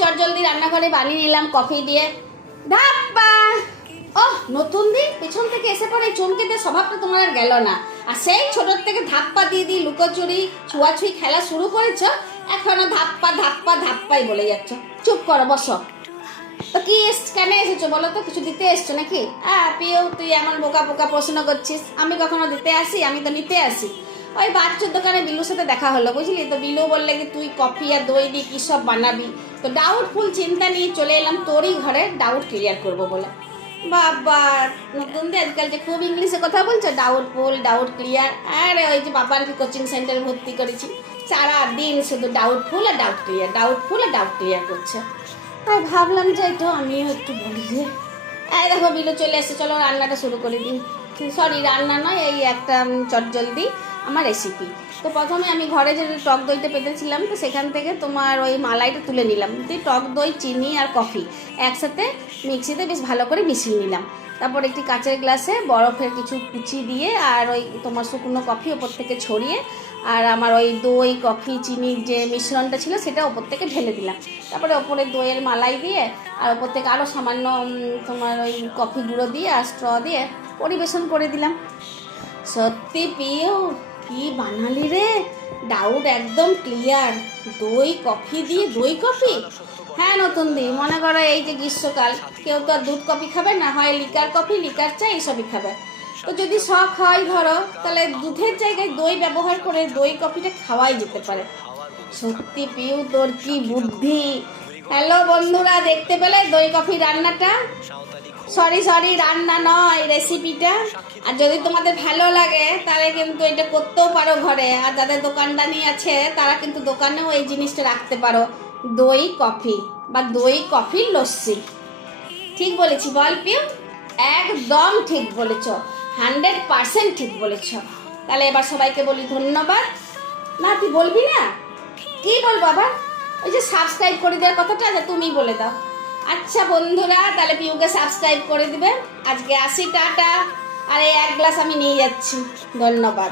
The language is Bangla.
চটজলদি রান্নাঘরে বানিয়ে নিলাম কফি দিয়ে ধাপ্পা। ও নতুন দিন পেছন থেকে এসে পড়ে চমকে দিয়ে স্বভাবটা তোমার আর গেল না। আর সেই ছোটোর থেকে ধাপ্পা দিয়ে দিয়ে লুকোচুরি ছুঁয়াছুঁই খেলা শুরু করেছ, এখনো ধাপ্পা ধাপ্পা ধাপ্পাই বলে যাচ্ছ। চুপ করো, বসো। তো কি কেন এসেছো বলো তো? কিছু দিতে এসছো নাকি? পিও তুই এমন বোকা বোকা প্রশ্ন করছিস। আমি কখনো দিতে আসি? আমি তো নিতে আসি। ওই বাচ্চার দোকানে বিলুর সাথে দেখা হলো, বুঝলি তো। বিলু বললে কি তুই কফি আর দই দিয়ে কী সব বানাবি, তো ডাউটফুল চিন্তা নিয়ে চলে এলাম তোরই ঘরে ডাউট ক্লিয়ার করবো বলে। বাবা নতুন দিয়ে আজকাল যে খুব ইংলিশে কথা বলছো, ডাউটফুল ডাউট ক্লিয়ার। আরে ওই যে বাবার কি কোচিং সেন্টারে ভর্তি করেছি, সারাদিন শুধু ডাউটফুল আর ডাউট ক্লিয়ার, ডাউটফুল আর ডাউট ক্লিয়ার করছে। তাই ভাবলাম যে তো আমিও একটু বলি যে এই দেখো বিলু চলে এসে, চলো রান্নাটা শুরু করে দিই। সরি রান্না নয়, এই একটা চটজলদি আমার রেসিপি। তো প্রথমে আমি ঘরে যে টক দইটা পেতেছিলাম, তো সেখান থেকে তোমার ওই মালাইটা তুলে নিলাম। তো টক দই, চিনি আর কফি একসাথে মিক্সিতে বেশ ভালো করে মিশিয়ে নিলাম। তারপর একটি কাঁচের গ্লাসে বরফের কিছু কুচি দিয়ে আর ওই তোমার শুকনো কফি ওপর থেকে ছড়িয়ে আর আমার ওই দই কফি চিনির যে মিশ্রণটা ছিল সেটা ওপর থেকে ঢেলে দিলাম। তারপরে ওপরে দইয়ের মালাই দিয়ে আর ওপর থেকে আরও সামান্য তোমার ওই কফি গুঁড়ো দিয়ে আর স্ট্র দিয়ে পরিবেশন করে দিলাম। সত্যি পিও কি বানালি রে, ডাউট একদম ক্লিয়ার। দই কফি দিয়ে দই কফি। হ্যাঁ নতুন দি, মনে করো এই যে গ্রীষ্মকাল, কেউ তো আর দুধ কফি খাবে না, হয় লিকার কফি লিকার চা এইসবই খাবে। তো যদি শখ হয় ধরো, তাহলে দুধের জায়গায় দই ব্যবহার করে দই কফিটা খাওয়াই যেতে পারে। সত্যি পিউ তোর কি বুদ্ধি। হ্যালো বন্ধুরা, দেখতে পেলে দই কফি রান্নাটা? সরি রান্না নয়, রেসিপিটা। আর যদি তোমাদের ভালো লাগে তাহলে কিন্তু এটা করতেও পারো ঘরে। আর যাদের দোকানদানি আছে তারা কিন্তু দোকানেও এই জিনিসটা রাখতে পারো, দই কফি বা দই কফি লস্যি। ঠিক বলেছি বল পিউ? একদম ঠিক বলেছ, 100% ঠিক বলেছ। তাহলে এবার সবাইকে বলি ধন্যবাদ। না তুই বলবি না? কি বলবো আবার? ওই যে সাবস্ক্রাইব করে দেওয়ার কথাটা আছে, তুমি বলে দাও। আচ্ছা বন্ধুরা, তাহলে পিউকে সাবস্ক্রাইব করে দিবে। আজকে আসি, টাটা। আর এই এক গ্লাস আমি নিয়ে যাচ্ছি। ধন্যবাদ।